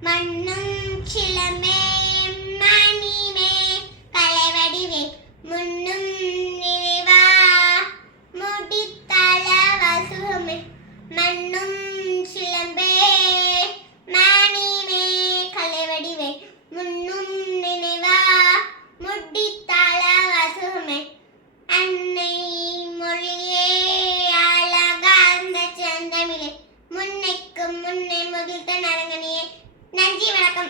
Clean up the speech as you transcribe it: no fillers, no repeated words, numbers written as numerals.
மண்ணும் சிலமே மணிமே கலைவடிவே முன்னும் நினைவா முடித்தள வசுகமே மண்ணும் சிலம்பே மணிமே கலைவடிவே முன்னும் நினைவா முடித்தள வசுகமே அன்னை மொழியே அழகார்ந்த செந்தமிழே முன்னைக்கு முன்னை முகிழ்த்த நரங்கனியே. நன்றி, வணக்கம்.